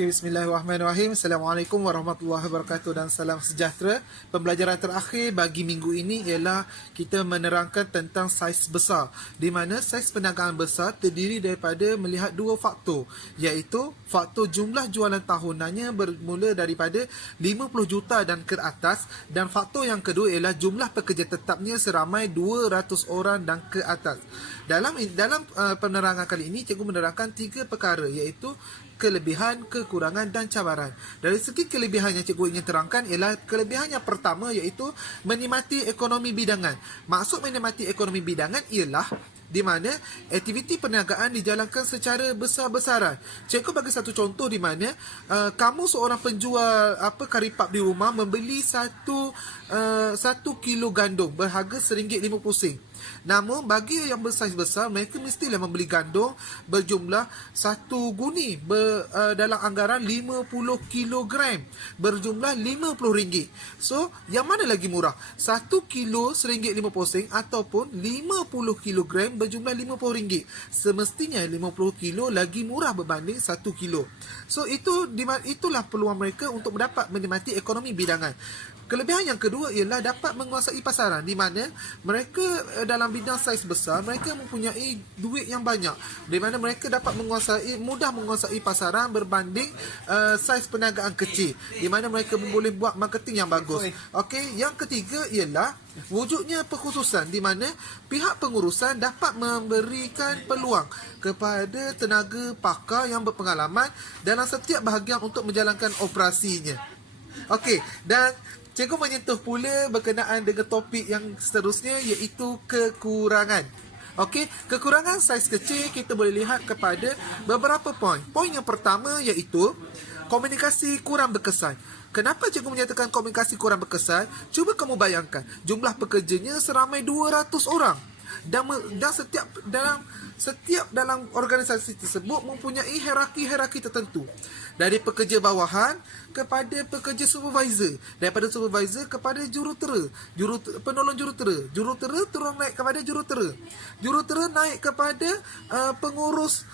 Okey, bismillahirrahmanirrahim. Assalamualaikum warahmatullahi wabarakatuh dan salam sejahtera. Pembelajaran terakhir bagi minggu ini ialah kita menerangkan tentang saiz besar, di mana saiz perniagaan besar terdiri daripada melihat dua faktor, iaitu faktor jumlah jualan tahunannya bermula daripada 50 juta dan ke atas, dan faktor yang kedua ialah jumlah pekerja tetapnya seramai 200 orang dan ke atas. Dalam penerangan kali ini, cikgu menerangkan tiga perkara, iaitu kelebihan, kekurangan dan cabaran. Dari segi kelebihan yang cikgu ingin terangkan ialah kelebihan yang pertama, iaitu menikmati ekonomi bidangan. Maksud menikmati ekonomi bidangan ialah di mana aktiviti perniagaan dijalankan secara besar-besaran. Cikgu bagi satu contoh di mana kamu seorang penjual karipap di rumah membeli satu kilo gandum berharga RM1.50. Namun bagi yang bersaiz besar, mereka mestilah membeli gandum berjumlah satu guni dalam anggaran 50 kilogram berjumlah RM50. So, yang mana lagi murah? 1 kilo RM1.50 ataupun 50 kilogram berjumlah RM50. Semestinya 50 kilo lagi murah berbanding 1 kilo. So, itulah peluang mereka untuk dapat menikmati ekonomi bidangan. Kelebihan yang kedua ialah dapat menguasai pasaran, di mana mereka dalam bidang saiz besar, mereka mempunyai duit yang banyak, di mana mereka dapat mudah menguasai pasaran berbanding saiz perniagaan kecil, di mana mereka boleh buat marketing yang bagus. Okey, yang ketiga ialah wujudnya perkhususan, di mana pihak pengurusan dapat memberikan peluang kepada tenaga pakar yang berpengalaman dalam setiap bahagian untuk menjalankan operasinya. Okey, dan cikgu menyentuh pula berkenaan dengan topik yang seterusnya, iaitu kekurangan. Okey, kekurangan saiz kecil kita boleh lihat kepada beberapa poin. Poin yang pertama iaitu komunikasi kurang berkesan. Kenapa cikgu menyatakan komunikasi kurang berkesan? Cuba kamu bayangkan, jumlah pekerjanya seramai 200 orang. Dan setiap dalam organisasi tersebut mempunyai hierarki tertentu. Dari pekerja bawahan kepada pekerja supervisor, daripada supervisor kepada jurutera, penolong jurutera turun naik kepada jurutera naik kepada pengurus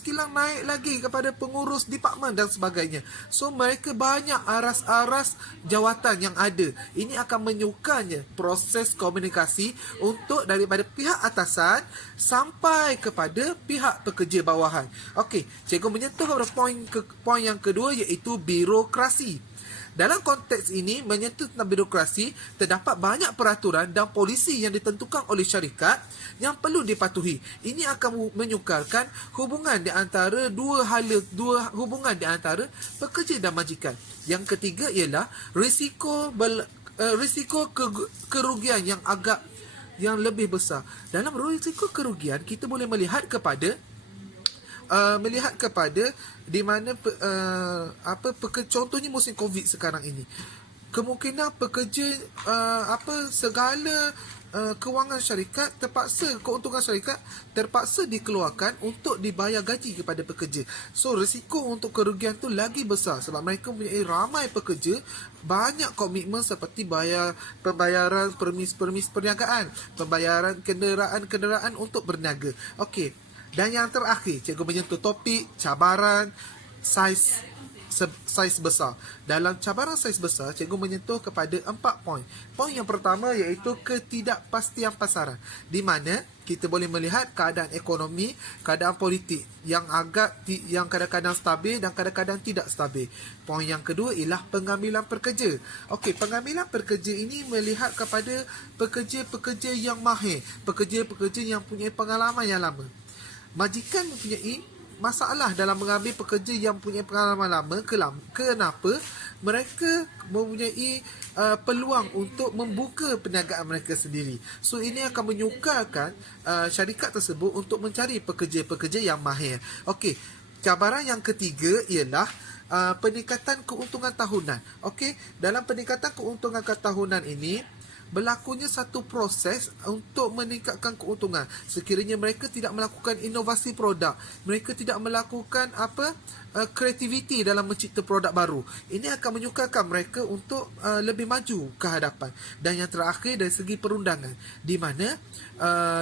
kilang naik lagi kepada pengurus departmen dan sebagainya. So mereka banyak aras-aras jawatan yang ada. Ini akan menyukanya proses komunikasi untuk daripada pihak atasan sampai kepada pihak pekerja bawahan. Okey, cikgu menyentuh pada poin yang kedua, iaitu birokrasi. Dalam konteks ini, menyentuh tentang birokrasi, terdapat banyak peraturan dan polisi yang ditentukan oleh syarikat yang perlu dipatuhi. Ini akan menyukarkan hubungan di antara hubungan di antara pekerja dan majikan. Yang ketiga ialah risiko kerugian yang lebih besar. Dalam risiko kerugian, kita boleh melihat kepada di mana contohnya musim Covid sekarang ini, kemungkinan pekerja segala kewangan syarikat keuntungan syarikat terpaksa dikeluarkan untuk dibayar gaji kepada pekerja. So risiko untuk kerugian tu lagi besar sebab mereka mempunyai ramai pekerja, banyak komitmen seperti pembayaran permis perniagaan, pembayaran kenderaan untuk berniaga. Okey. Dan yang terakhir, cikgu menyentuh topik cabaran saiz besar. Dalam cabaran saiz besar, cikgu menyentuh kepada 4 poin. Poin yang pertama iaitu ketidakpastian pasaran, di mana kita boleh melihat keadaan ekonomi, keadaan politik yang kadang-kadang stabil dan kadang-kadang tidak stabil. Poin yang kedua ialah pengambilan pekerja. Okey, pengambilan pekerja ini melihat kepada pekerja-pekerja yang mahir, pekerja-pekerja yang punya pengalaman yang lama. Majikan mempunyai masalah dalam mengambil pekerja yang punya pengalaman lama. Kenapa? Mereka mempunyai peluang untuk membuka perniagaan mereka sendiri. So ini akan menyukarkan syarikat tersebut untuk mencari pekerja-pekerja yang mahir. Okey, cabaran yang ketiga ialah peningkatan keuntungan tahunan. Okey, dalam peningkatan keuntungan tahunan ini berlakunya satu proses untuk meningkatkan keuntungan. Sekiranya mereka tidak melakukan inovasi produk, mereka tidak melakukan kreativiti dalam mencipta produk baru. Ini akan menyukarkan mereka untuk lebih maju ke hadapan. Dan yang terakhir dari segi perundangan, di mana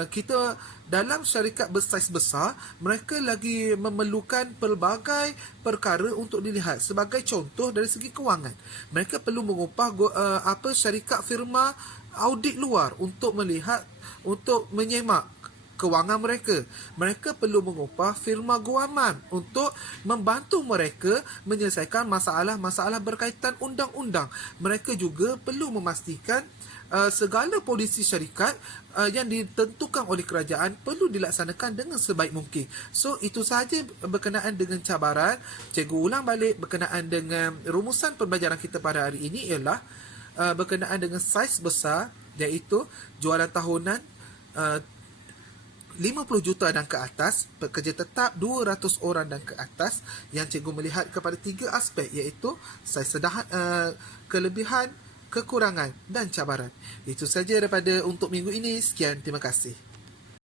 kita dalam syarikat bersaiz besar, mereka lagi memerlukan pelbagai perkara untuk dilihat. Sebagai contoh dari segi kewangan, mereka perlu mengupah syarikat firma audit luar untuk melihat, untuk menyemak kewangan mereka. Mereka perlu mengupah firma guaman untuk membantu mereka menyelesaikan masalah-masalah berkaitan undang-undang. Mereka juga perlu memastikan segala polisi syarikat yang ditentukan oleh kerajaan perlu dilaksanakan dengan sebaik mungkin. So, itu sahaja berkenaan dengan cabaran. Cikgu ulang balik berkenaan dengan rumusan pembelajaran kita pada hari ini ialah berkenaan dengan saiz besar, iaitu jualan tahunan 50 juta dan ke atas, pekerja tetap 200 orang dan ke atas, yang cikgu melihat kepada 3 aspek, iaitu saiz kelebihan, kekurangan dan cabaran. Itu saja daripada untuk minggu ini. Sekian, terima kasih.